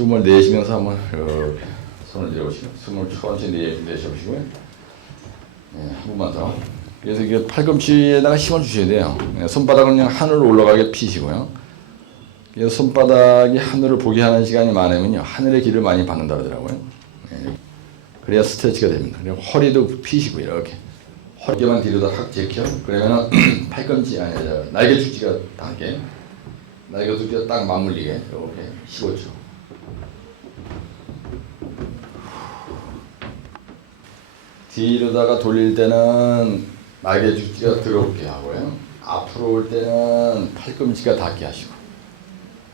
숨을 내쉬면서 한번 이렇게 손을 내려오시고 숨을 천천히 내쉬시고요. 네, 한 번만 더. 그래서 이게 팔꿈치에다가 힘을 주셔야 돼요. 네, 손바닥은 그냥 하늘로 올라가게 피시고요. 그래서 손바닥이 하늘을 보게 하는 시간이 많으면요, 하늘의 길을 많이 받는다 그러더라고요. 네, 그래야 스트레치가 됩니다. 그리고 허리도 피시고 이렇게 어깨만 뒤로 확 제켜. 그러면은 팔꿈치 아니 날개 축지가 닿게, 날개 축지가 딱 맞물리게 이렇게 15초. 뒤로다가 돌릴 때는 날개 축지가 들어오게 하고요. 앞으로 올 때는 팔꿈치가 닿게 하시고.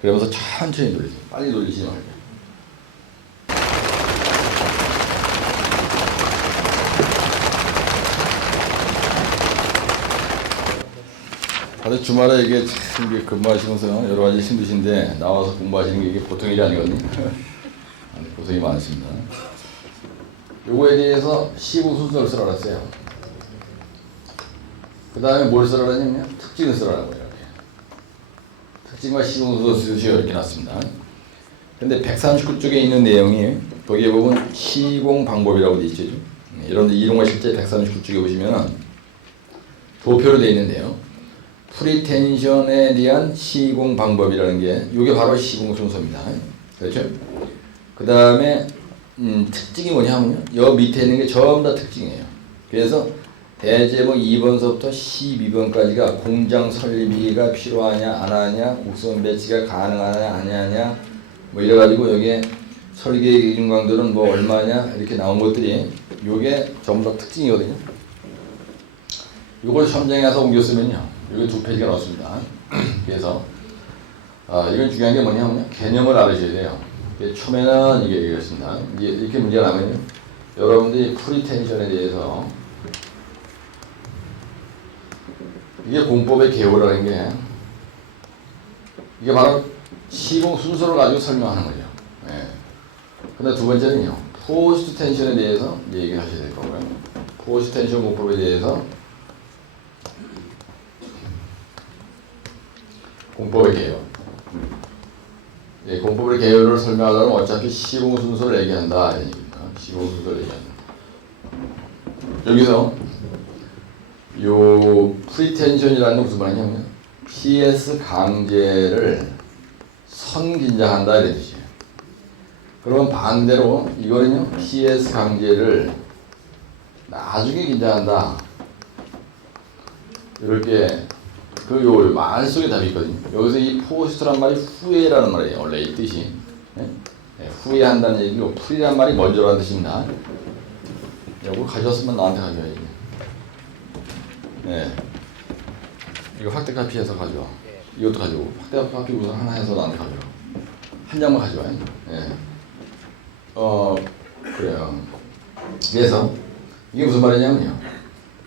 그러면서 천천히 돌리세요. 빨리 돌리지 말고. 다들 주말에 이게 참 근무하시면서 여러 가지 힘드신데 나와서 공부하시는 게 이게 보통 일이 아니거든요. 고생이 많으십니다. 요거에 대해서 시공 순서를 쓰라 그랬어요. 그 다음에 뭘 쓰라 그랬냐면 특징을 쓰라고 이렇게. 특징과 시공 순서 쓰시오 이렇게 놨습니다. 근데 139쪽에 있는 내용이 거기에 보면 시공 방법이라고 되어 있죠. 여러분들 이론과 실제 139쪽에 보시면은 도표로 되어 있는데요. 프리텐션에 대한 시공 방법이라는 게 이게 바로 시공 순서입니다. 그렇죠? 그 다음에 특징이 뭐냐면요. 여 밑에 있는 게 전부 다 특징이에요. 그래서 대제목 2번서부터 12번까지가 공장 설비가 필요하냐 안 하냐, 곡선 배치가 가능하냐 안 하냐, 뭐 이래가지고 여기에 설계 기준 강도는 뭐 얼마냐 이렇게 나온 것들이 요게 전부 다 특징이거든요. 요걸 현장에 가서 옮겼으면요, 여기 2페이지가 나왔습니다. 그래서 이건 중요한 게 뭐냐면 개념을 알으셔야 돼요. 처음에는 이게 이렇습니다. 이렇게 문제가 나면요, 여러분들이 프리텐션에 대해서 이게 공법의 개요라는 게 이게 바로 시공 순서를 가지고 설명하는 거죠. 예. 근데 두 번째는요, 포스트 텐션에 대해서 얘기를 하셔야 될 거고요. 포스트 텐션 공법에 대해서 공법의 개요. 예, 공법의 개요를 설명하려면 어차피 시공 순서를 얘기한다. 시공 순서를 얘기한다. 여기서 요 프리텐션이라는 건 무슨 말이냐면 PS 강제를 선긴장한다 이런 뜻이에요. 그러면 반대로 이거는요, PS 강제를 나중에 긴장한다. 이렇게 요 말 속에 답이 있거든요. 여기서 이 포스트란 말이 후회라는 말이에요. 원래 이 뜻이. 네? 네, 후회한다는 얘기고 프리란 말이 먼저라는 뜻입니다. 이거 가져왔으면 나한테 가져와야지. 네. 이거 확대 카피해서 가져와. 이것도 가져오고. 확대 카피 우선 하나 해서 나한테 가져와. 한 장만 가져와. 네. 그래요. 그래서 이게 무슨 말이냐면요,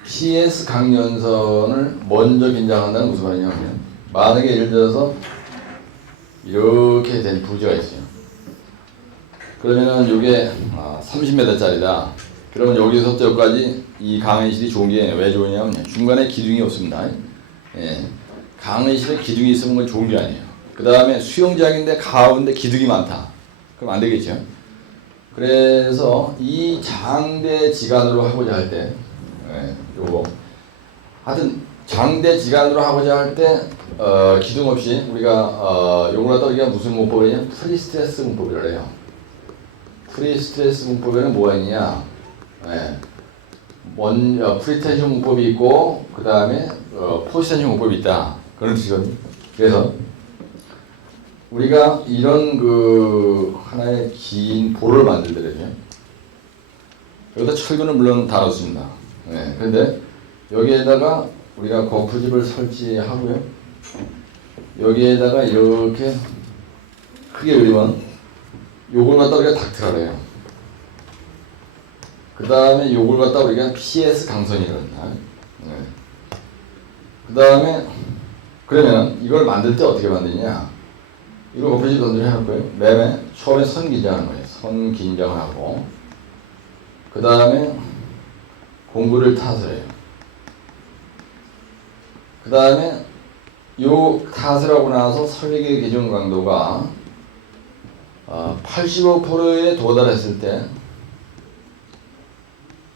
PS 강연선을 먼저 긴장한다는 무슨 말이냐면, 만약에 예를 들어서 이렇게 된 부지가 있어요. 그러면은 이게 30m짜리다. 그러면 여기서부터 여기까지 이 강의실이 좋은 게 왜 좋으냐면 중간에 기둥이 없습니다. 예. 강의실에 기둥이 있으면 그건 좋은 게 아니에요. 그 다음에 수영장인데 가운데 기둥이 많다. 그럼 안 되겠죠. 그래서 이 장대지간으로 하고자 할 때, 요거 하여튼 장대지간으로 하고자 할 때 기둥 없이 우리가 요걸 갖다 우리가 무슨 문법이냐, 프리스트레스 문법이라고 해요. 프리스트레스 문법에는 뭐가 있냐, 프리텐션 문법이 있고 그 다음에 포스텐션 문법이 있다, 그런 뜻이거든요. 그래서 우리가 이런 하나의 긴 볼을 만들더라고요. 여기다 철근을 물론 달았습니다. 그런데 여기에다가 우리가 거푸집을 설치하고요, 여기에다가 이렇게 크게 그리면 요걸 갖다 우리가 닥트라고 해요. 그 다음에 요걸 갖다 우리가 PS 강선이라고 한다. 그 다음에 그러면 이걸 만들 때 어떻게 만드냐, 이거 거푸집 던지를 해놓을 거예요. 맨에 처음에 선 긴장하는 거예요. 선 긴장을 하고 그 다음에 공구를 탓을 해요. 그 다음에 요 탓을 하고 나서 설계 기준 강도가 85%에 도달했을 때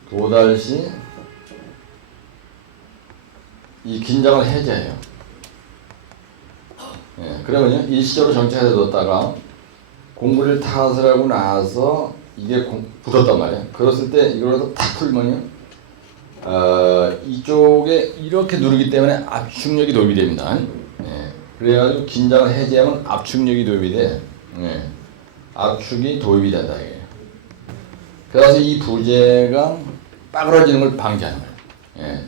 도달시 이 긴장을 해제해요. 예, 그러면요 일시적으로 정체해 뒀다가 공구리를 탓을 하고 나서 이게 굳었단 말이에요. 그랬을 때 이걸 탁 풀면요 이쪽에 이렇게 누르기 때문에 압축력이 도입이 됩니다. 예, 그래가지고 긴장을 해제하면 압축력이 도입이 돼. 예, 압축이 도입이 된다 이게. 그래서 이 부재가 빠그러지는 걸 방지하는 거예요. 예.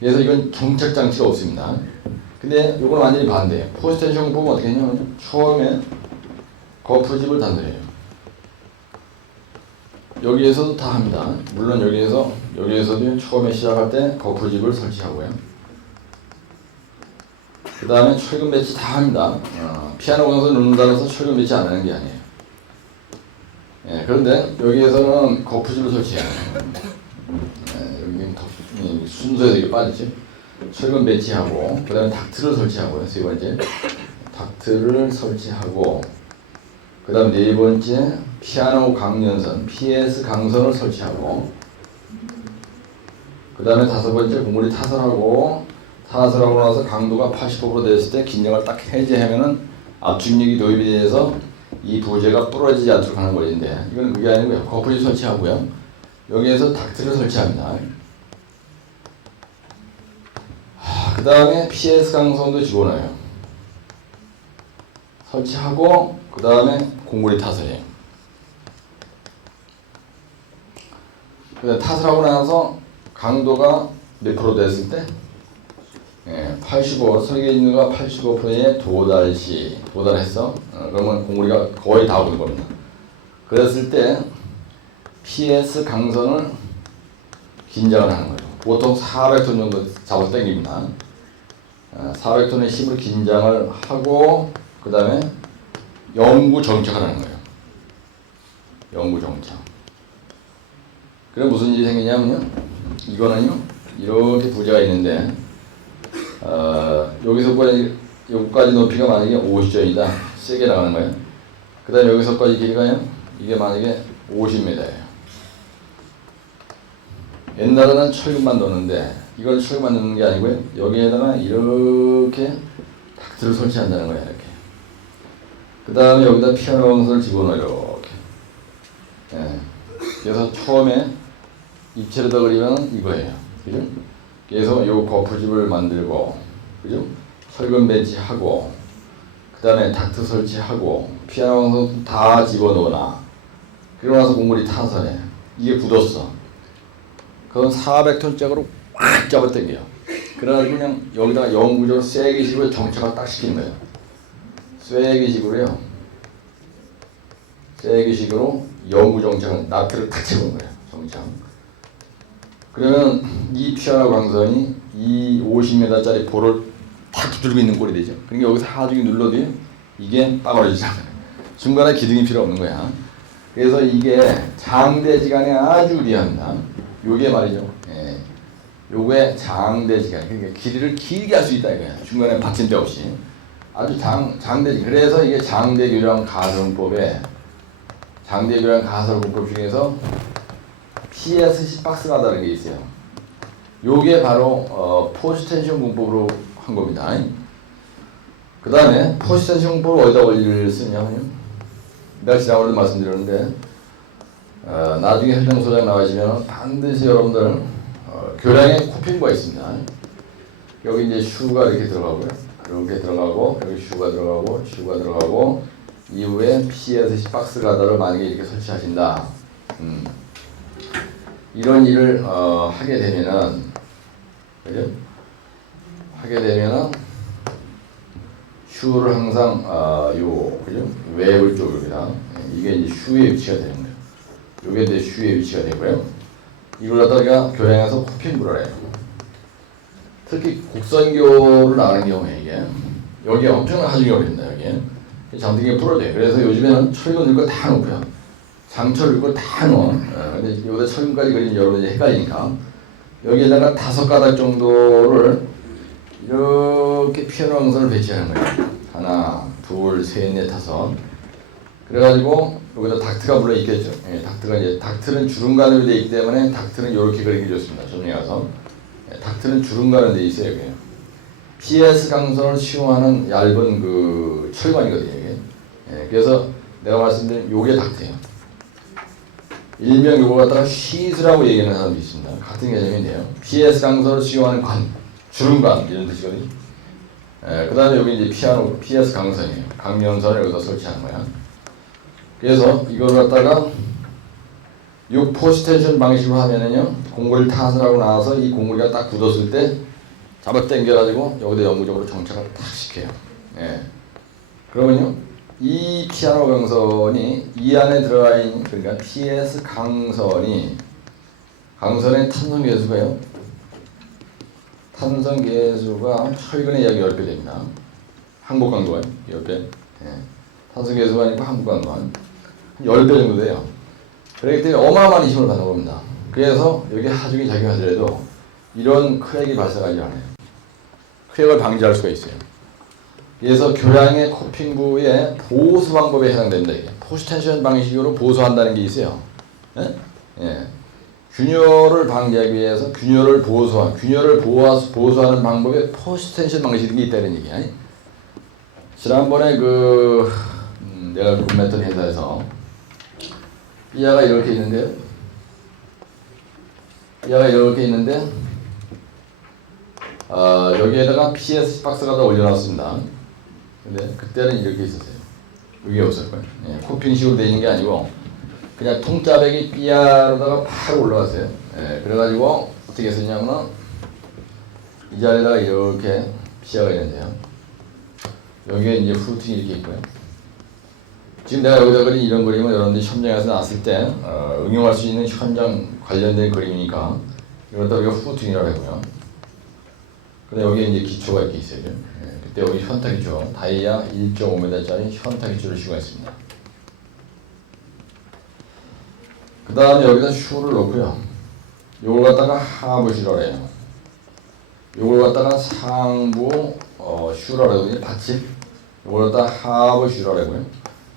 그래서 이건 정착 장치가 없습니다. 근데 이건 완전히 반대예요. 포스텐션 보면 어떻게 했냐면 처음에 거푸집을 단단해요. 여기에서도 다 합니다. 물론 여기에서도 처음에 시작할 때 거푸집을 설치하고요. 그 다음에 철근 배치 다 합니다. 피아노 강서 누른다고 해서 철근 배치 안 하는 게 아니에요. 예, 그런데 여기에서는 거푸집을 설치해요. 여기 순서에 되게 빠지죠. 철근 배치하고 그 다음에 닥트를 설치하고요. 세 번째 닥트를 설치하고 그 다음 네 번째 피아노 강연선 PS 강선을 설치하고 그 다음에 다섯 번째 공구리 타설하고 나서 강도가 85% 됐을 때 긴장을 딱 해제하면은 압축력이 도입이 돼서 이 부재가 부러지지 않도록 하는 것인데 이건 그게 아니고요. 거푸집 설치하고요. 여기에서 닥트를 설치합니다. 그 다음에 PS 강선도 집어넣어요. 설치하고 그 다음에 공구리 타설해요. 그 다음에 타설하고 나서 강도가 몇 프로 됐을 때 85, 설계인류가 85%에 도달했어. 그러면 공구리가 거의 다 오는 겁니다. 그랬을 때 PS 강선을 긴장을 하는 거예요. 보통 400톤 정도 잡아서 당깁니다. 400톤의 힘으로 긴장을 하고 그 다음에 영구 정착을 하는 거예요. 영구 정착. 그럼 무슨 일이 생기냐면요. 이거는요. 이렇게 부재가 있는데 여기까지 높이가 만약에 50전이다. 세게 나가는 거예요. 그 다음에 여기서까지 길이가요. 이게 만약에 50m예요. 옛날에는 철근만 넣는데 이걸 철근만 넣는 게 아니고요. 여기에다가 이렇게 닥트를 설치한다는 거예요. 이렇게. 그 다음에 여기다 피아노 강선을 집어넣어요. 이렇게. 예. 그래서 처음에 입체로다 그리면 이거예요. 그죠? 그래서 요 거푸집을 만들고, 그죠? 철근 배치하고, 그 다음에 닥트 설치하고, 피아노 강선 다 집어넣어놔. 그러고 나서 공구리 타선해. 이게 굳었어. 그건 400톤짜리로 꽉 잡아당겨요. 그래가지고 그냥 여기다가 영구적으로 쐐기식으로 정착을 딱 시키는 거예요. 쐐기식으로요. 쐐기식으로 영구 정착을 나트를 탁 채우는 거예요. 정착. 그러면 이 피아노 강선이 이 50m짜리 볼을 탁 붙들고 있는 꼴이 되죠. 그러니까 여기서 하중이 눌러도요. 이게 빠그러지잖아요. 중간에 기둥이 필요 없는 거야. 그래서 이게 장대지간에 아주 유리합니다. 요게 말이죠. 예. 요게 장대지간. 그러니까 길이를 길게 할 수 있다 이거야. 중간에 받침대 없이. 아주 장대지. 그래서 이게 장대교량 가설법에 장대교량 가설법 중에서 PSC 박스가 다른 게 있어요. 요게 바로 포스텐션 공법으로 한 겁니다. 그 다음에 포스텐션 공법을 어디다 원리를 쓰냐면요. 내가 지난번에도 말씀드렸는데 나중에 현장소장 나가시면 반드시 여러분들 교량에 코핀부가 있습니다. 여기 이제 슈가 이렇게 들어가고요. 이렇게 들어가고 여기 슈가 들어가고 이후에 PSC 박스 가다를 만약에 이렇게 설치하신다. 이런 일을 하게 되면은 그죠? 하게 되면은 슈를 항상 그죠? 외부 쪽입니다. 이게 이제 슈의 위치가 되는 거예요. 요게 이제 슈의 위치가 되고요. 이걸 갖다가 교량에서 코핀부를 해요. 특히 곡선교를 나가는 경우에 이게 여기에 엄청난 하중이 걸립니다. 여기에 장등이 부러져요. 그래서 요즘에는 철근 넣을 거 다 놓고요. 장철 넣을 거 다 넣어. 근데 여기다 철근까지 그리면 여러분이 헷갈리니까 여기에다가 5가닥 정도를 이렇게 피아노 강선을 배치하는 거예요. 하나, 둘, 셋, 넷, 다섯. 그래가지고 여기다 닥트가 물론 있겠죠. 예, 닥트가 이제 닥트는 주름관으로 되어 있기 때문에 닥트는 이렇게 그리기 좋습니다. 전용해서 닥트는 주름관으로 되어 있어요. 여기. PS 강선을 시용하는 얇은 그 철관이거든요. 이게. 예, 그래서 내가 말씀드린 요게 닥트예요. 일명 요거 갖다가 시트라고 얘기하는 사람도 있습니다. 같은 개념인데요. PS 강선을 시용하는 관, 주름관 이런 뜻이거든요. 예, 그 다음에 여기 이제 피아노 PS 강선이에요. 강연선을 여기다 설치하는 거야. 그래서 이걸 갖다가 요 포스텐션 방식으로 하면은요, 공구를 탓을 하고 나와서 이 공구가 딱 굳었을 때 잡아 당겨가지고 여기다 영구적으로 정착을 딱 시켜요. 예. 그러면요, 이 피아노 강선이 이 안에 들어가 있는, 그러니까 PS 강선의 탄성 계수가요, 탄성 계수가 철근의 약 10배 됩니다. 항복 강도가 10배. 예. 탄성 계수가 아니고 항복 강도가 10배 정도 돼요. 그렇기 때문에 어마어마한 힘을 받는 겁니다. 그래서 여기 하중이 작용하더라도 이런 크랙이 발생하지 않아요. 크랙을 방지할 수가 있어요. 그래서 교량의 코핑부의 보수 방법에 해당됩니다. 이게. 포스텐션 방식으로 보수한다는 게 있어요. 예? 예. 균열을 방지하기 위해서 균열을 보수하는 방법에 포스텐션 방식이 있다는 얘기야. 지난번에 내가 근무했던 회사에서 이하가 이렇게 있는데요. 이하가 이렇게 있는데 여기에다가 PS 박스가 다 올려놨습니다. 근데 그때는 이렇게 있었어요. 여기 없었고요. 예, 코핑식으로 되어 있는 게 아니고 그냥 통짜배기 삐아로다가 바로 올라갔어요. 예, 그래가지고 어떻게 했었냐면 이 자리에다가 이렇게 피아가 있는데요. 여기에 이제 후팅이 이렇게 있고요. 지금 내가 여기다 그린 이런 그림은 여러분들이 현장에서 나왔을 때 응용할 수 있는 현장 관련된 그림이니까 이것도 우리가 후팅이라고 하고요. 근데 여기에 이제 기초가 이렇게 있어요. 예, 그때 여기 현타 기초, 다이아 1.5m짜리 현타 기초를 시공했습니다. 그 다음에 여기다 슈를 넣고요. 요걸 갖다가 하부 슈라고 해요. 요걸 갖다가 상부 슈라고 하거든요. 받침. 요걸 갖다가 하부 슈라고 하고요.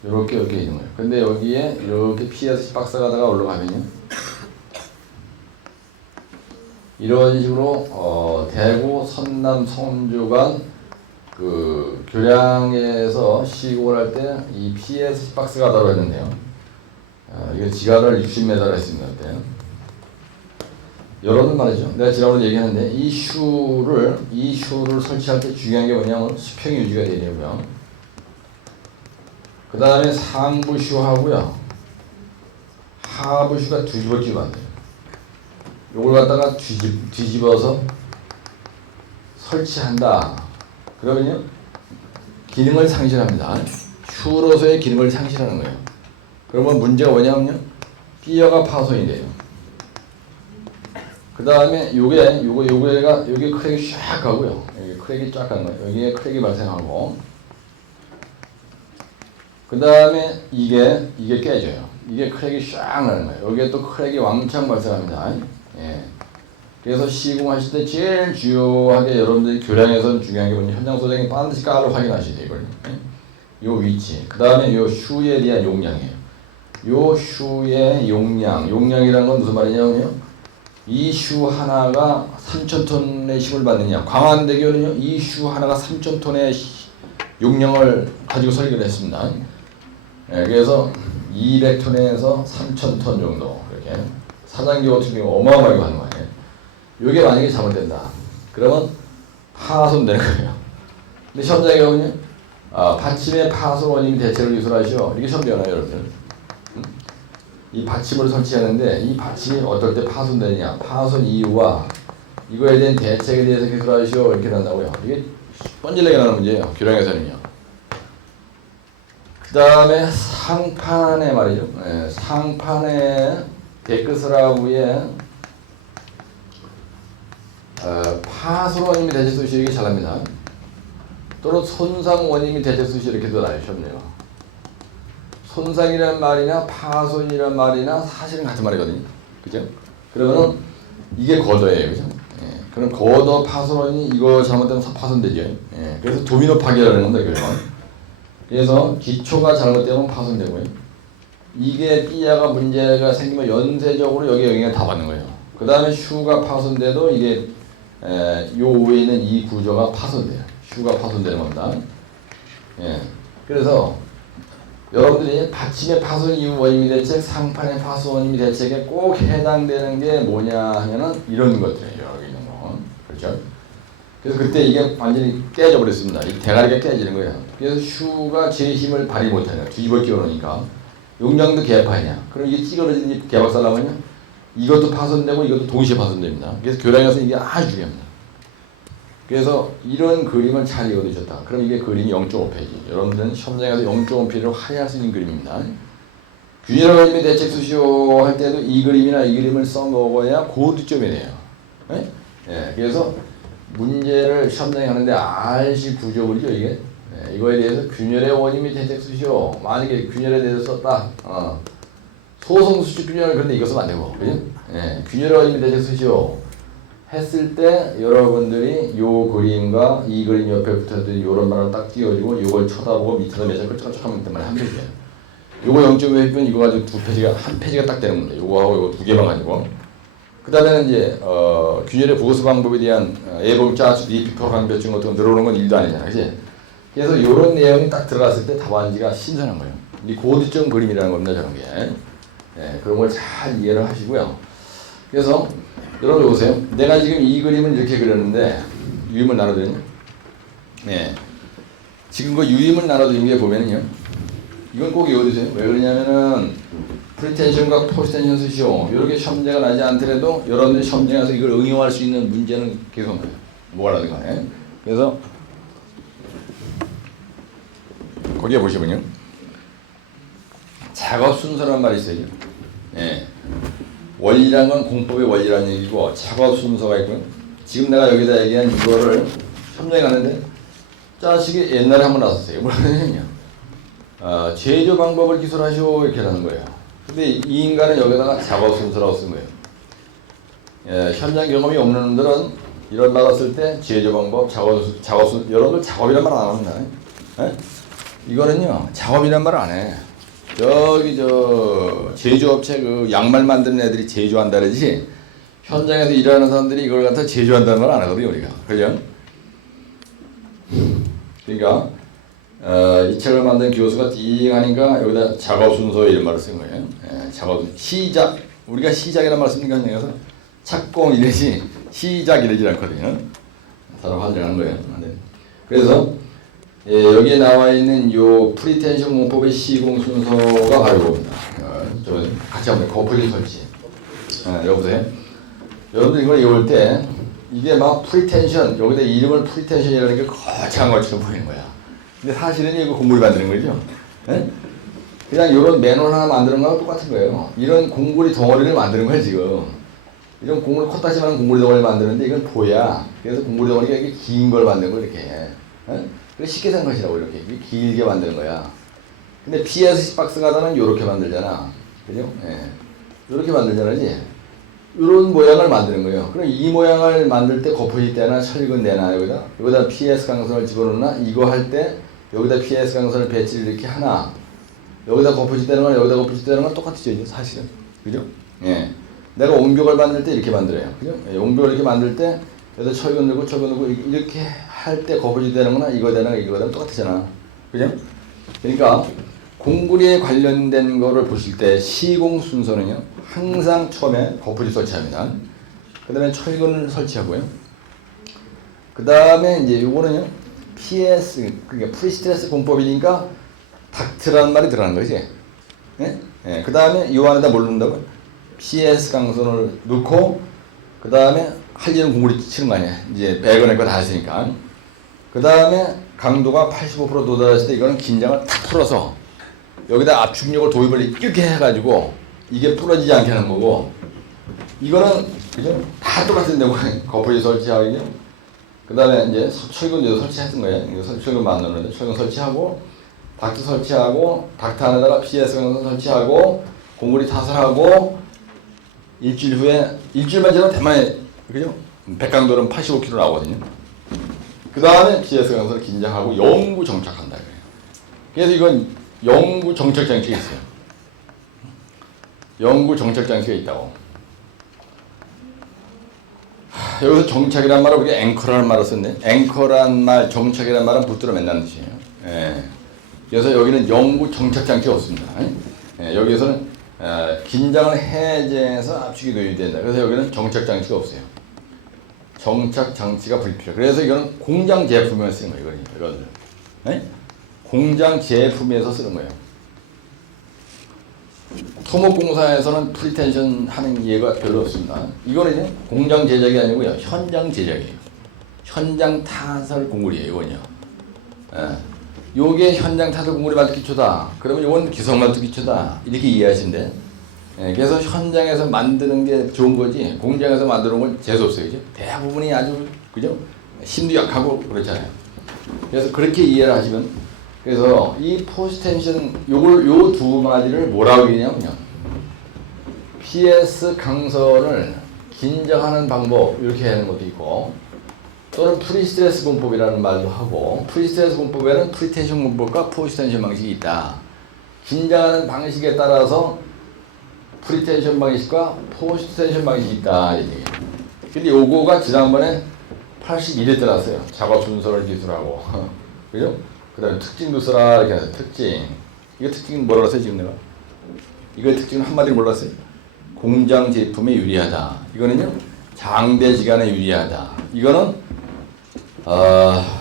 이렇게 있는 거예요. 근데 여기에 이렇게 PS 박스가다가 올라가면요, 이런 식으로 대구, 선남, 성주 간 그 교량에서 시공을 할 때 이 PS 박스가 들어있는데요. 이게 지간을 60m를 했습니다. 그때. 여러분 말이죠. 내가 지난번에 얘기했는데 이 슈를 설치할 때 중요한 게 뭐냐면 수평이 유지가 돼야 되고요. 그 다음에 상부 슈하고요, 하부 슈가 뒤집어지면 안 돼요. 요걸 갖다가 뒤집어서 설치한다. 그러면요, 기능을 상실합니다. 슈로서의 기능을 상실하는 거예요. 그러면 문제가 뭐냐면요, 삐어가 파손이 돼요. 그 다음에 요게가 여기 크랙이 쫙 가고요. 여기 크랙이 쫙 가는 거예요. 여기에 크랙이 발생하고, 그 다음에 이게 깨져요. 이게 크랙이 쫙 나는 거예요. 여기에 또 크랙이 왕창 발생합니다. 예. 그래서 시공하실 때 제일 주요하게 여러분들이 교량에서는 중요한 게 뭐냐, 현장 소장이 반드시 깔을 확인하셔야 돼요. 이걸. 요 위치. 그 다음에 요 슈에 대한 용량이에요. 요 슈의 용량이라는 건 무슨 말이냐면요, 이 슈 하나가 3,000톤의 힘을 받느냐. 광안대교는요, 이 슈 하나가 3,000톤의 용량을 가지고 설계를 했습니다. 예, 그래서 200톤에서 3,000톤 정도 이렇게 사장기 같은 경우 어마어마하게 하는 거예요. 이게 만약에 잘못된다, 그러면 파손되는 거예요. 근데 현장에 가면요, 받침의 파손 원인이 대체로 유설하시오. 이게 현대잖아요, 여러분들. 이 받침을 설치하는데 이 받침이 어떨 때 파손되느냐, 파손 이유와 이거에 대한 대책에 대해서 기술하시오, 이렇게 한다고요. 이게 뻔질나게 나는 문제예요, 교량에서는요. 그 다음에 상판에 말이죠. 예, 상판에 데크스라브에 파손 원인이 대체 수시 이렇게 잘합니다. 또는 손상 원인이 대체 수시 이렇게도 나요, 시험내가. 손상이란 말이나 파손이란 말이나 사실은 같은 말이거든요. 그죠? 그러면은 이게 거더예요. 그죠? 예. 그럼 거더 파손 원인이 이거 잘못되면 파손되죠. 예. 그래서 도미노 파괴라는 겁니다, 결국. 그래서 기초가 잘못되면 파손되고요. 이게 삐아가 문제가 생기면 연쇄적으로 여기 영향을 다 받는 거예요. 그 다음에 슈가 파손돼도 이게 요 위에 있는 이 구조가 파손돼요. 슈가 파손되는 겁니다. 예. 그래서 여러분들이 받침의 파손 이후 원인미 대책, 상판의 파손 원인미 대책에 꼭 해당되는 게 뭐냐 하면은 이런 것들이에요. 여기 있는 거. 그렇죠? 그래서 그때 이게 완전히 깨져 버렸습니다. 이 대가리가 깨지는 거예요. 그래서 슈가 제 힘을 발휘 못하는 거예요. 뒤집어 끼워놓으니까. 용량도 개파냐. 그럼 이게 찌그러진 이 개박살 나면요. 이것도 파손되고 이것도 동시에 파손됩니다. 그래서 교량에서 이게 아주 중요합니다. 그래서 이런 그림을 잘 이어두셨다. 그럼 이게 그림이 0.5페이지. 여러분들은 시험장에서 0.5페이지로 활용할 수 있는 그림입니다. 균열 원인미 대책 수시오 할 때도 이 그림이나 이 그림을 써먹어야 고득점이 돼요. 네? 네, 그래서 문제를 시험장에 하는데 RC 구조물이죠 이게. 네, 이거에 대해서 균열의 원인 및 대책 수시오. 만약에 균열에 대해서 썼다. 소송 수식 균열 그런데 이거 쓰면 안 되고. 그죠? 네, 균열의 원인 및 대책 수시오. 했을 때 여러분들이 요 그림과 이 그림 옆에 붙어있는 요런 말을 딱 띄워주고 요걸 쳐다보고 밑에서 매장 끌쩍끌쩍 하면 때문에 한 페이지예요. 요거 0.5페이지면 이거 가지고 두 페이지가 한 페이지가 딱 되는 겁니다. 요거하고 요거 두 개만 가지고. 그 다음에는 이제 균열의 보수 방법에 대한 예봉자, 리피퍼 강배증 같은 거 들어오는 건 일도 아니잖아, 그치? 그래서 요런 내용이 딱 들어갔을 때 답안지가 신선한 거예요. 이 고득점 그림이라는 겁니다, 저런 게. 네, 그런 걸 잘 이해를 하시고요. 그래서 여러분 보세요. 내가 지금 이 그림을 이렇게 그렸는데 유임을 나눠드렸냐? 네. 지금 그 유임을 나눠드린 게 보면은요. 이건 꼭 외워두세요. 왜 그러냐면은 프리텐션과 포스텐션 수시오. 이렇게 시험제가 나지 않더라도 여러분들이 시험장에서 이걸 응용할 수 있는 문제는 계속 나요. 뭐가 나든 간에. 그래서 거기에 보시면요. 작업 순서란 말이 있어요. 네. 원리란 건 공법의 원리라는 얘기고 작업 순서가 있고요. 지금 내가 여기다 얘기한 이거를 협력에 가는데 자식이 옛날에 한번 나왔어요. 뭐냐면요. 제조 방법을 기술하시오 이렇게 하는 거예요. 근데 이 인간은 여기다가 작업 순서라고 쓴 거예요. 예, 현장 경험이 없는 분들은 이런 나갔을 때 제조 방법, 작업 순서 여러분들 작업이란 말 안 합니다. 예? 이거는요 작업이란 말 안 해. 저기 제조업체 그 양말 만드는 애들이 제조한다 그러지 현장에서 일하는 사람들이 이걸 갖다 제조한다는 말 안 하거든요 우리가. 그죠? 그러니까 이 책을 만든 교수가 띵하니까 여기다 작업 순서 이런 말을 쓴 거예요. 예, 작업 시작 우리가 시작이란 말 씁니까 현장에서 착공 이러지 시작 이러지 않거든요. 사람 환장하는 거예요. 그래서 예, 여기에 나와 있는 요 프리텐션 공법의 시공 순서가 바로 이겁니다. 저 같이 한번 거푸리 설치. 여보세요? 여러분들 이걸 외울 때 이게 막 프리텐션 여기다 이름을 프리텐션이라는 게 거창한 것처럼 보이는 거야. 근데 사실은 이거 공구리 만드는 거죠. 예? 그냥 이런 매뉴얼 하나 만드는 거랑 똑같은 거예요. 이런 공구리 덩어리를 만드는 거야 지금. 이런 공구리 코딱지만한 공구리 덩어리를 만드는데 이건 보야. 그래서 공구리 덩어리가 이렇게 긴 걸 만든 거 이렇게. 예? 그래 쉽게 생각하시라고 이렇게 길게 만드는 거야. 근데 PS 박스 가다는 이렇게 만들잖아. 그죠? 예. 이렇게 만들잖아, 그지? 이런 모양을 만드는 거예요. 그럼 이 모양을 만들 때 거푸질 때나 철근 내나 여기다 PS 강선을 집어넣나 이거 할 때 여기다 PS 강선을 배치를 이렇게 하나 여기다 거푸질 때는 건 여기다 거푸질 때는 건 똑같죠, 사실은. 그죠? 예. 내가 옹벽을 만들 때 이렇게 만들어요. 그죠? 예. 옹벽을 이렇게 만들 때 여기다 철근 넣고 이렇게 할 때 거부지 되는 거나 이거 되는 거 이거 되는 똑같잖아. 그죠? 그러니까 공구리에 관련된 거를 보실 때 시공 순서는요. 항상 처음에 거푸지 설치합니다. 그 다음에 철근을 설치하고요. 그 다음에 이제 요거는요. PS 그러니까 프리스트레스 공법이니까 닥트라는 말이 들어가는 거지. 예? 예. 그 다음에 요 안에다 뭘 넣는다고요? PS 강선을 넣고 그 다음에 할 일은 공구리 치는 거 아니야. 이제 배관에 거 다 했으니까. 그 다음에 강도가 85% 도달했을 때 이거는 긴장을 탁 풀어서 여기다 압축력을 도입을 이렇게 해가지고 이게 부러지지 않게 하는 거고 이거는 그죠? 다 똑같은 데고 거푸지 설치하고요. 그 다음에 이제 철근도 설치했던 거예요. 철근 만드는데 철근 설치하고 닥트 설치하고 닥트 안에다가 PS 강선 설치하고 공구리 타설하고 일주일만 지나면 대만에 그죠? 백강도는 85km 나오거든요. 그 다음에 PS 강선을 긴장하고 영구 정착한다. 그래서 이건 영구 정착 장치가 있어요. 영구 정착 장치가 있다고. 여기서 정착이란 말을 우리가 앵커라는 말을 썼네. 앵커란 말, 정착이란 말은 붙들어 맨다는 뜻이에요. 예. 그래서 여기는 영구 정착 장치가 없습니다. 예. 여기에서는 긴장을 해제해서 압축이 도입된다. 그래서 여기는 정착 장치가 없어요. 정착 장치가 불필요. 그래서 이거는 공장 제품에서 쓰는 거예요. 이거는. 예? 공장 제품에서 쓰는 거예요. 토목공사에서는 프리텐션 하는 예가 별로 없습니다. 이거는 공장 제작이 아니고요. 현장 제작이에요. 현장 타설 공구리예요. 이건요. 예. 요게 현장 타설 공구리 만들 기초다. 그러면 요건 기성 만들 기초다. 이렇게 이해하시면 돼. 예. 그래서 현장에서 만드는 게 좋은 거지 공장에서 만드는 건 재수 없어요. 그죠? 대부분이 아주 그죠? 힘도 약하고 그렇잖아요. 그래서 그렇게 이해를 하시면 그래서 이 포스텐션 요 두 마디를 뭐라고 얘기냐면요. PS 강선을 긴장하는 방법 이렇게 하는 것도 있고 또는 프리스트레스 공법이라는 말도 하고 프리스트레스 공법에는 프리텐션 공법과 포스텐션 방식이 있다. 긴장하는 방식에 따라서 프리텐션 방식과 포스텐션 방식이 있다. 근데 요거가 지난번에 81회 때 나왔어요. 작업 순서를 기술하고 그죠? 그 다음에 특징도 써라 이렇게 해서 특징. 이거 특징은 뭐라고 써요 지금 내가? 이거 특징은 한마디로 몰랐어요. 공장 제품에 유리하다. 이거는요 장대지간에 유리하다. 이거는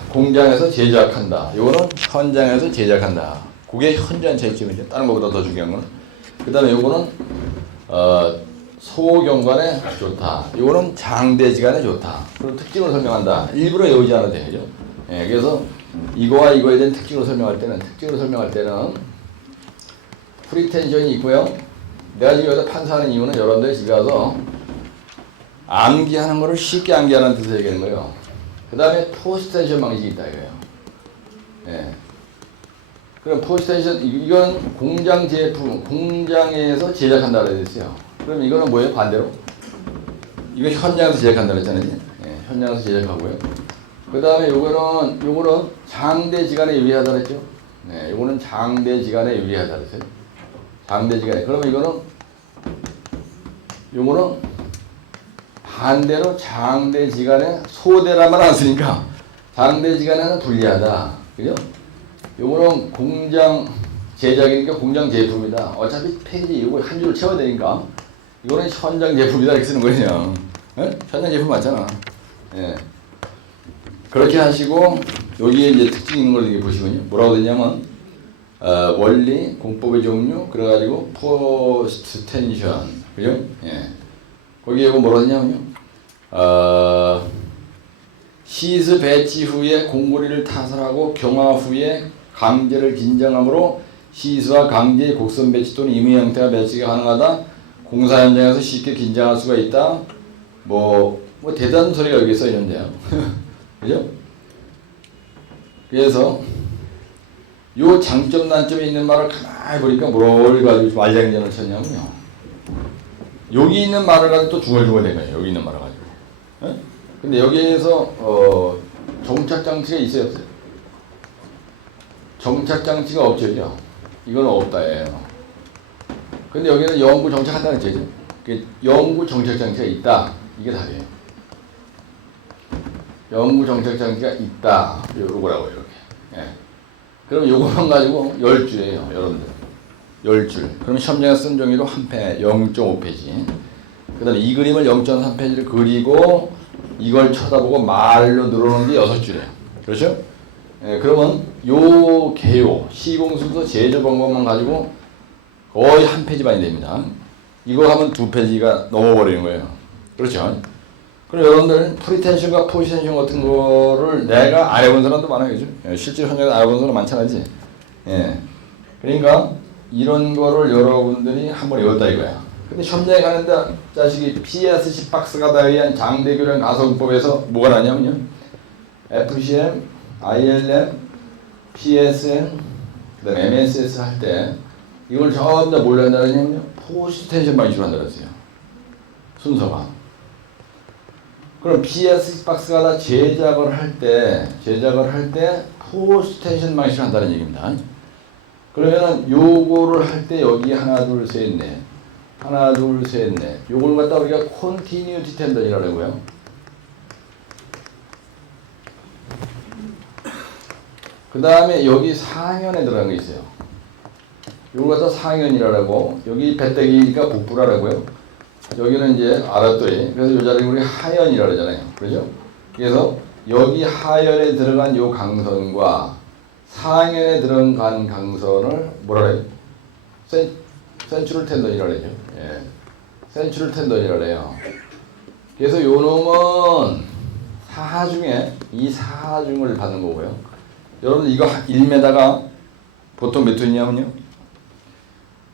공장에서 제작한다. 이거는 현장에서 제작한다. 그게 현장 차이점이죠. 다른 것보다 더 중요한 거는. 그 다음에 이거는 소경관에 좋다. 이거는 장대지간에 좋다. 그런 특징을 설명한다. 일부러 외우지 않아도 되죠. 예, 그래서 이거와 이거에 대한 특징을 설명할 때는 프리텐션이 있고요. 내가 지금 여기서 판사하는 이유는 여러분들 집에 가서 암기하는 거를 쉽게 암기하는 뜻을 얘기하는 거예요. 그 다음에 포스텐션 방식이 있다 이거예요. 예. 그럼 포스텐션 이건 공장 제품, 공장에서 제작한다고 했어요. 그럼 이거는 뭐예요? 반대로? 이거 현장에서 제작한다고 했잖아요. 예, 현장에서 제작하고요. 그 다음에 요거는 장대지간에 유리하다 그랬죠? 네, 요거는 장대지간에 유리하다 그랬어요. 장대지간에. 그러면 요거는 반대로 장대지간에 소대란 말 안 쓰니까 장대지간에는 불리하다. 그죠? 요거는 공장 제작이니까 공장 제품이다. 어차피 페이지 요거 한 줄을 채워야 되니까 이거는 현장 제품이다 이렇게 쓰는 거예요. 네? 현장 제품 맞잖아. 예. 그렇게 하시고 여기에 이제 특징 있는 걸 이렇게 보시면요. 뭐라고 되냐면 원리, 공법의 종류, 그래가지고 포스트 텐션, 그죠? 예. 거기에 뭐라고 되냐면요. 시스 배치 후에 공구리를 타설하고 경화 후에 강제를 긴장함으로 시스와 강제의 곡선 배치 또는 임의 형태가 배치가 가능하다. 공사 현장에서 쉽게 긴장할 수가 있다. 뭐 대단한 소리가 여기 써 있는데요. 그죠? 그래서 요 장점 단점이 있는 말을 가만히 보니까 뭘 가지고 말장난을 쳤냐면요. 여기 있는 말을 가지고 또 중얼중얼 된 거예요. 여기 있는 말을 가지고. 에? 근데 여기에서 정착 장치가 있어요, 없어요? 정착 장치가 없죠, 그죠? 이건 없다예요. 근데 여기는 영구 정착한다는 뜻이죠. 영구 정착 장치가 있다. 이게 답이에요. 영구 정착 장치가 있다. 요거라고 이렇게. 예. 그럼 요거만 가지고 10줄이에요, 여러분들. 10줄. 그럼 시험장에 쓴 종이로 한 페, 0.5페이지. 그 다음에 이 그림을 0.3페이지를 그리고 이걸 쳐다보고 말로 늘어놓은 게 6줄이에요. 그렇죠? 예, 그러면 요 개요, 시공순서 제조 방법만 가지고 거의 한 페이지만이 됩니다. 이거 하면 2페이지가 넘어버리는 거예요. 그렇죠? 그럼 여러분들 프리텐션과 포지텐션 같은 거를 내가 안 해본 사람도 많아요. 그죠? 실제 현장에서 안 해본 사람 많잖아. 그지? 예. 그러니까 이런 거를 여러분들이 한번 외웠다 이거야. 근데 현장에 가는데 자식이 PSC 박스가 다위한 장대교련 가설법에서 뭐가 나냐면요. FCM, ILM, PSM, 그 다음에 MSS 할 때 이걸 전부 다 뭘로 한다냐면요. 포지텐션 방식으로 한다고 했어요. 순서가. 그럼 PS 박스가 다 제작을 할 때 포스텐션 방식을 한다는 얘기입니다. 그러면은 요거를 할 때 여기 하나 둘 셋 넷 하나 둘 셋 넷 요걸 갖다 우리가 컨티뉴티 텐던이라고 하고요. 그 다음에 여기 상현에 들어간 게 있어요. 요걸 갖다 상현이라고, 여기 배때기니까 북부라고요. 여기는 이제 아랫도리. 그래서 요 자리를 우리 하현이라고 하잖아요. 그렇죠? 그래서 여기 하현에 들어간 요 강선과 상현에 들어간 강선을 뭐라 해요? 센츄럴 텐던이라고 하죠. 예. 센츄럴 텐던이라고 해요. 그래서 요 놈은 사하중에 이 사하중을 받는 거고요. 여러분 이거 1m가 보통 몇 톤이냐면요.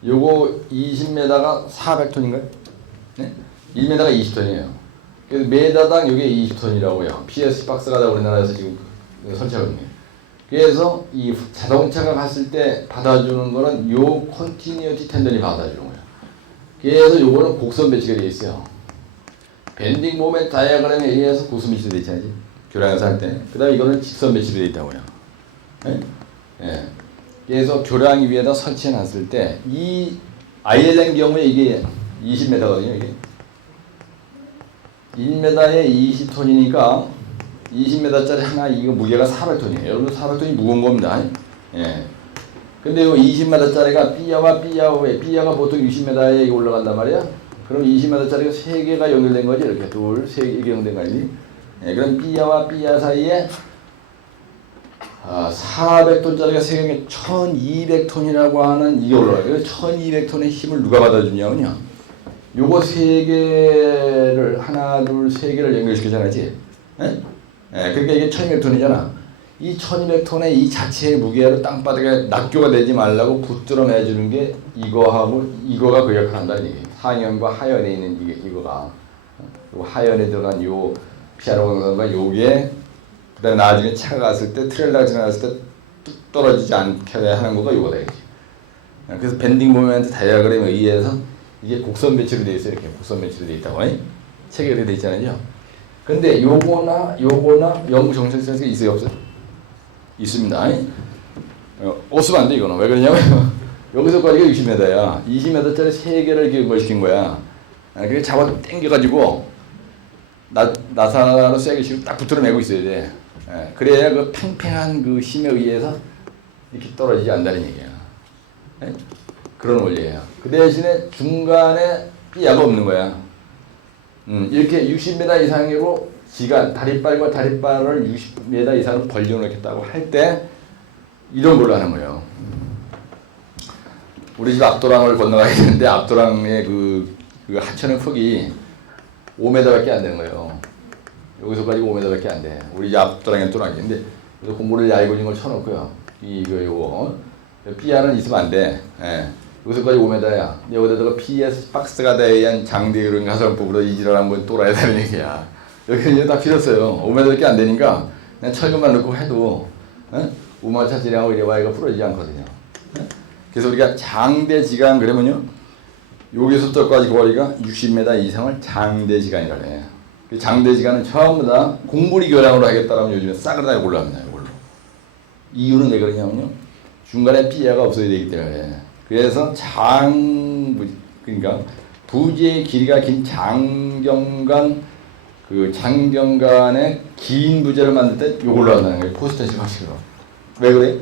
요거 20m가 400톤인가요? 네? 1m가 20톤이에요. 그래서 메다당 이게 20톤이라고요. PS 박스가 우리나라에서 지금 설치하거든요. 그래서 이 자동차가 갔을 때 받아주는 거는 요 컨티뉴티 텐던이 받아주는 거예요. 그래서 요거는 곡선 배치가 되어 있어요. 밴딩 모멘트 다이어그램에 의해서 곡선 배치가 되어 있잖아요. 교량에서 할 때. 그 다음에 이거는 직선 배치가 되어 있다고요. 네? 네. 그래서 교량 위에다 설치해 놨을 때 이 ILM 경우에 이게 20m거든요. 이게 1m에 20톤이니까 20m짜리 하나 이거 무게가 400톤이에요. 여러분 400톤이 무거운 겁니다. 예. 근데 이 20m짜리가 삐야와 삐야에 삐야가 보통 60m에 올라간단 말이야. 그럼 20m짜리가 3개가 연결된 거지. 이렇게 둘, 세 개 연결된 거지. 예. 그럼 삐야와 삐야 사이에 400톤짜리가 3개면 1200톤이라고 하는 이게 올라가요. 그래서 1200톤의 힘을 누가 받아주냐면요. 요거 3개를 하나, 둘, 3개를 연결시키잖아요. 예? 예, 그러니까 이게 1200톤이잖아. 이 1200톤의 이 자체의 무게를 땅바닥에 낙교가 되지 말라고 붙들어 매주는 게 이거하고 이거가 그 역할을 한다는 얘기예요. 상현과 하현에 있는 이거가. 하현에 들어간 요 피아노 강선과 요게 그다음에 나중에 차가 갔을 때 트레일러가 지나갔을 때 뚝 떨어지지 않게 하는 거가 요거다 이렇게. 그래서 밴딩 모멘트 다이어그램에 의해서 이게 곡선 배치로 되어 있어요. 이렇게 곡선 배치로 되어 있다고. 체결이 되어 있잖아요. 근데 요거나 연구 정책센스가 있어요, 없어요? 있습니다. 없으면 안 돼, 이거는. 왜 그러냐면 여기서까지가 60m야. 20m짜리 3개를 이렇게 뭘 시킨 거야. 그게 잡아 당겨가지고 나사로 세게 치고 딱 붙들어 매고 있어야 돼. 그래야 그 팽팽한 그 힘에 의해서 이렇게 떨어지지 않는다는 얘기야. 그런 원리예요. 그 대신에 중간에 삐야가 없는 거야. 이렇게 60m 이상으로 지간, 다리빨과 다리빨을 60m 이상으로 벌려놓겠다고 할 때 이런 걸로 하는 거예요. 우리 집 앞도랑을 건너가야 되는데 앞도랑의 그 하천의 폭이 5m밖에 안 되는 거예요. 여기서까지 5m밖에 안 돼. 우리 집 앞도랑의 도랑이. 근데 공부를 얇은 걸 쳐놓고요. 요거. 삐아는 있으면 안 돼. 예. 여기서까지 5m야. 여기다가 PS 박스가 대한 장대 이런 가설법으로 이지랄 한번 또라야 되는 얘기야. 여기는 이제 다 필요 없어요. 5m밖에 안 되니까 그냥 철근만 넣고 해도 우마차지량하고 이래봐 이거 풀어지지 않거든요. 그래서 우리가 장대지간 그러면요. 여기서부터까지 거리가 60m 이상을 장대지간이라 해요. 그 장대지간은 전부 다 공부리 교량으로 하겠다라면 요즘에 싸그라다 올라갑니다. 이걸로. 이유는 왜 그러냐면요. 중간에 삐야가 없어야 되기 때문에. 그래서 그러니까 부지의 길이가 긴 장경간 장경간의 긴 부재를 만들 때 요걸로 한다는 거예요. 포스터식 방식으로. 왜 그래?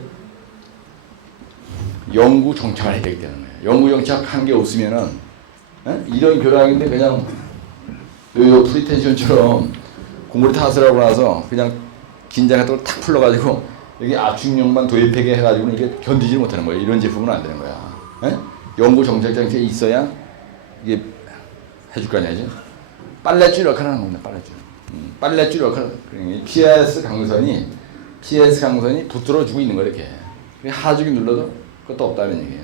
영구 정착을 해야 되기 때문에. 영구 정착한 게 없으면은 이런 교량인데 그냥 요 프리텐션처럼 공부를 타스를 하고 나서 그냥 긴장 같은 걸 탁 풀러가지고 여기 압축력만 도입하게 해가지고는 이게 견디지 못하는 거예요. 이런 제품은 안 되는 거야. 영구 정착 장치가 있어야 이게 해줄 거 아니야, 빨랫줄 역할을 하는 겁니다. 빨랫줄 역할. PS 강선이 붙들어주고 있는 거 이렇게. 하중이 눌러도 그것도 없다는 얘기예요.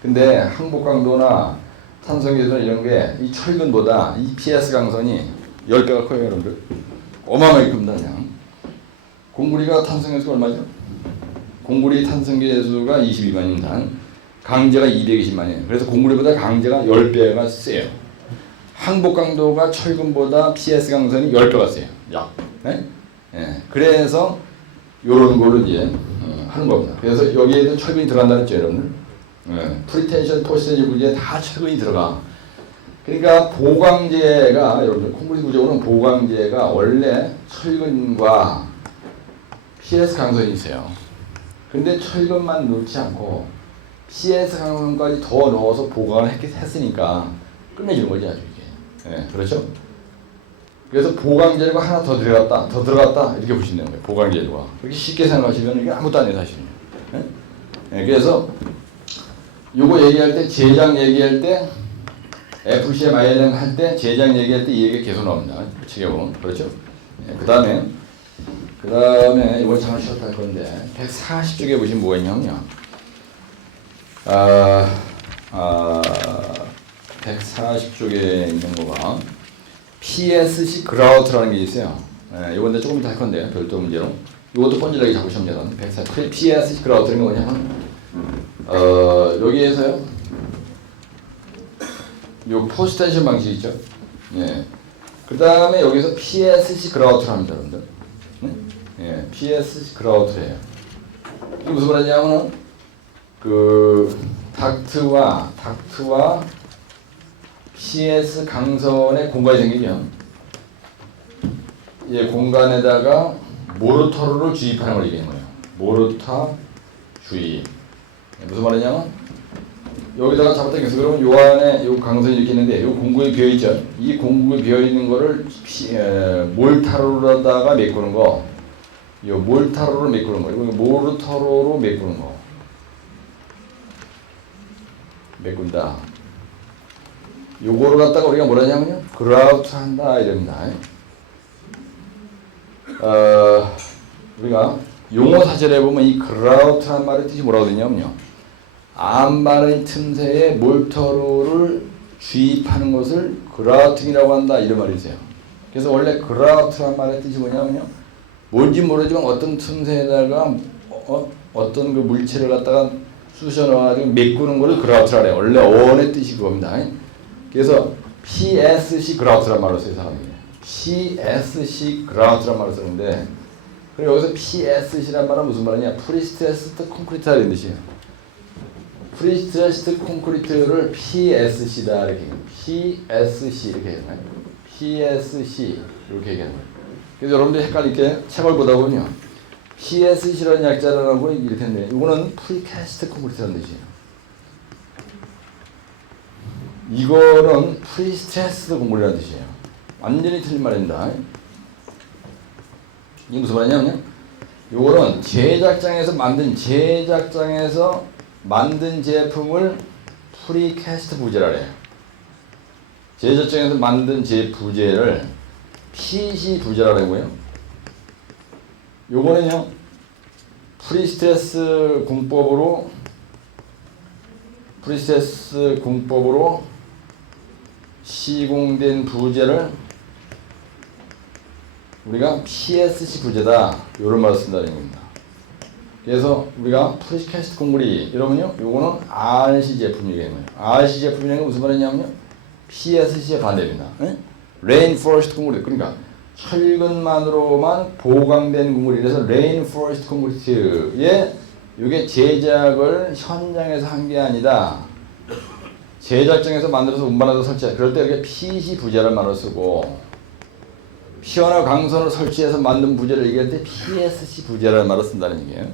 근데 항복 강도나 탄성계선 이런 게 이 철근보다 이 PS 강선이 10배가 커요, 여러분들. 어마어마하게 큽니다, 그냥. 공구리가 탄성계수가 얼마죠? 공구리 탄성계수가 22만입니다. 강제가 220만이에요. 그래서 공구리보다 강제가 10배가 세요. 항복 강도가 철근보다 PS 강선이 10배가 세요. 약. 네? 예. 그래서 요런 걸로 이제 하는 겁니다. 그래서 여기에도 철근이 들어간다는 거죠, 여러분들. 프리텐션, 포스텐션 부재에 다 철근이 들어가. 그러니까 보강제가 여러분들 콘크리트 구조는 보강제가 원래 철근과 PS 강선이 있어요. 근데 철근만 넣지 않고 PS 강선까지 더 넣어서 보강을 했으니까 끝내주는 거지 아주 이게. 예, 그렇죠? 그래서 보강 재료가 하나 더 들어갔다 이렇게 보시면 되는 거예요. 보강 재료가 그렇게 쉽게 생각하시면 이게 아무것도 아니에요 사실은. 예? 예, 그래서 요거 얘기할 때 제작 얘기할 때 FCM ILM 할 때 제작 얘기할 때 이 얘기 계속 나옵니다. 책에 보면 그렇죠? 예, 그 다음에 이거 잠깐 쉬었다 할 건데 140쪽에 보시면 뭐가 있냐면요. 140쪽에 있는 거가 PSC 그라우트라는 게 있어요. 예, 이건 조금 이따 할 건데요. 별도 문제로. 이것도 뻔질하게 잡으시면 돼요. 140. PSC 그라우트는 뭐냐면 여기에서요. 요 포스텐션 방식 있죠. 예. 그 다음에 여기서 PSC 그라우트를 합니다, 여러분들. 예, PSC 그라우트예요. 이게 무슨 말이냐면은 그 닥트와 PS 강선의 공간이 생기면 이 공간에다가 모르터르를 주입하는 걸 얘기하는 거예요. 모르터 주입. 무슨 말이냐면 여기다가 잡았다 계속 그러면 요 안에 요 강선이 이렇게 있는데 요 공구에 비어 있죠. 이 공구에 비어 있는 거를 몰타르로다가 메꾸는 거. 요 몰타르로 메꾸는 거. 이거 모르터르로 메꾸는 거. 메꾼다. 요거를 갖다가 우리가 뭐라 하냐면요. 그라우트 한다 이럽니다. 우리가 용어 사전에 보면 이 그라우트란 말의 뜻이 뭐라고 되냐면요. 암반의 틈새에 몰터로를 주입하는 것을 그라우팅이라고 한다 이런 말이 있어요. 그래서 원래 그라우트란 말의 뜻이 뭐냐면요. 뭔지 모르지만 어떤 틈새에다가 어떤 그 물체를 갖다가 쑤셔 넣어가지고 메꾸는 거를 그라우트라 해요. 원래 어원의 뜻이 그겁니다. 그래서 PSC 그라우트란 말로 써요, 사람이. PSC 그라우트란 말로 쓰는데, 그리고 여기서 PSC란 말은 무슨 말이냐? 프리스트레스드 콘크리트라는 뜻이에요. 프리스트레스드 콘크리트를 PSC다 이렇게 얘기해요. PSC 이렇게 얘기해요. PSC 이렇게 얘기하는 거예요. 그래서 여러분들 헷갈리게 책을 보다 보면요. PSC라는 약자라고 이렇게 했는데, 이거는 프리캐스트 콘크리트라는 뜻이에요. 이거는 프리스트레스드 공물이라는 뜻이에요. 완전히 틀린 말입니다. 이게 무슨 말이냐면요. 이거는 제작장에서 만든 제품을 프리캐스트 부재라 해요. 제작장에서 만든 부재를 PC 부재라고요. 요거는요. 프리스트레스 공법으로 시공된 부재를 우리가 PSC 부재다 이런 말을 쓴다는 얘기입니다. 그래서 우리가 프리캐스트 공물이 이러면요, 요거는 RC 제품이겠네요. RC 제품이라는 게 무슨 말이냐면요, PSC의 반대입니다. Reinforced 공물, 그러니까 철근만으로만 보강된 공물이라서 Reinforced 콘크리트에 이게 제작을 현장에서 한 게 아니다. 제작장에서 만들어서 운반해서 설치. 그럴 때 이게 PC 부재라는 말을 쓰고, 피어나 강선을 설치해서 만든 부재를 얘기할 때 PSC 부재라는 말을 쓴다는 얘기예요.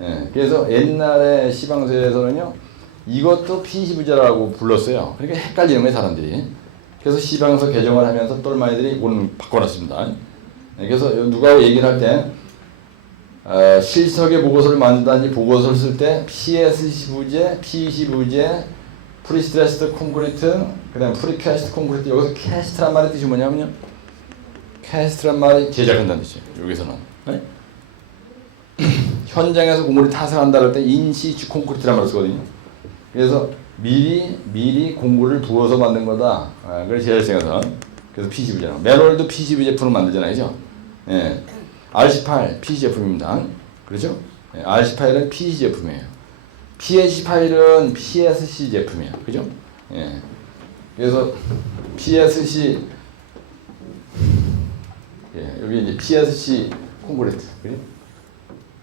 예, 그래서 옛날에 시방서에서는요, 이것도 PC 부재라고 불렀어요. 그러니까 헷갈리는 거예요, 사람들이. 그래서 시방서 개정을 하면서 똘마이들이 오늘 바꿔놨습니다. 예, 그래서 누가 얘기를 할 때, 실석의 보고서를 만든다든지 보고서를 쓸 때 PSC 부재, PC 부재, 프리스트레스드 콘크리트, 그 다음에 프리캐스트 콘크리트, 여기서 캐스트란 말의 뜻이 뭐냐면요. 캐스트란 말이 제작한다는 뜻이에요. 여기서는. 네? 현장에서 공물이 타설한다 할 때 인시추 콘크리트란 말을 쓰거든요. 그래서 미리 공구를 부어서 만든 거다. 그래서 제작생에서. 그래서 PC 부재라고. 맨홀도 PC 제품을 만들잖아요. 그죠? 예. RC8 PC 제품입니다. 그렇죠? 예. RC8은 PC 제품이에요. PSC8은 PSC 제품이에요. 그죠? 예. 그래서 PSC, 예. 여기 이제 PSC 콘크리트. 그죠?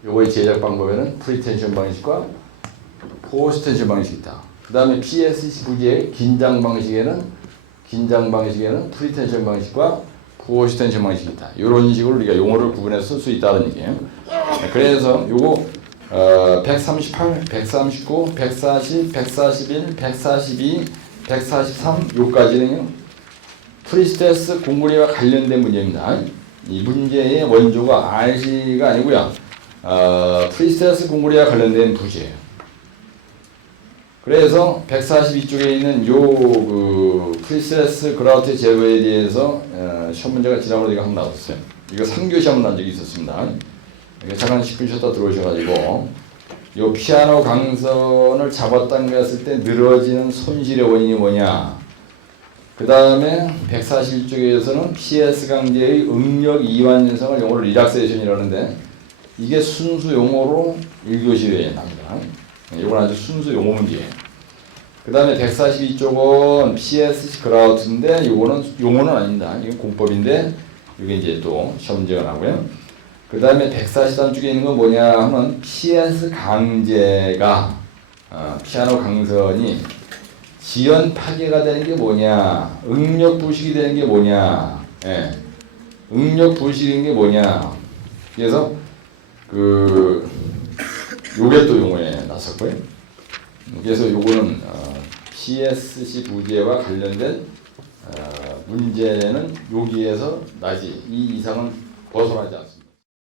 요거의 제작 방법에는 프리텐션 방식과 포스텐션 방식이 있다. 그 다음에 PSC 부지의 긴장 방식에는 프리텐션 방식과 포스텐션 방식이 있다. 이런 식으로 우리가 용어를 구분해서 쓸 수 있다는 얘기예요. 그래서 요거 138, 139, 140, 141, 142, 143 요까지는요. 프리스테스 공구리와 관련된 문제입니다. 이 문제의 원조가 RC가 아니고요. 프리스테스 공구리와 관련된 부지예요. 그래서 142쪽에 있는 요 프리스테스 그라우트 제거에 대해서 시험 문제가 지난번에 한번 나왔어요. 이거 3교 시험 난 적이 있었습니다. 잠깐 10분 쉬었다 들어오셔가지고 요 피아노 강선을 잡았다는 거 했을 때 늘어지는 손실의 원인이 뭐냐. 그 다음에 141쪽에서는 PS 강제의 응력 이완 현상을 영어로 리락세이션이라는데 이게 순수 용어로 1교시에 나옵니다. 이건 아주 순수 용어 문제예요. 그 다음에 142쪽은 PSC 그라우트인데 이거는 용어는 아닙니다. 이건 공법인데 이게 이제 또 시험 문제가 나오고요. 그 다음에 143쪽에 있는 건 뭐냐 하면 PS 강제가 피아노 강선이 지연 파괴가 되는 게 뭐냐, 응력 부식이 되는 게 뭐냐, 응력 부식인 게 뭐냐. 그래서 요게 또 용어에 나섰고요. 그래서 요거는 PSC 부재와 관련된 문제는 여기에서 나지 이 이상은 벗어나지 않습니다.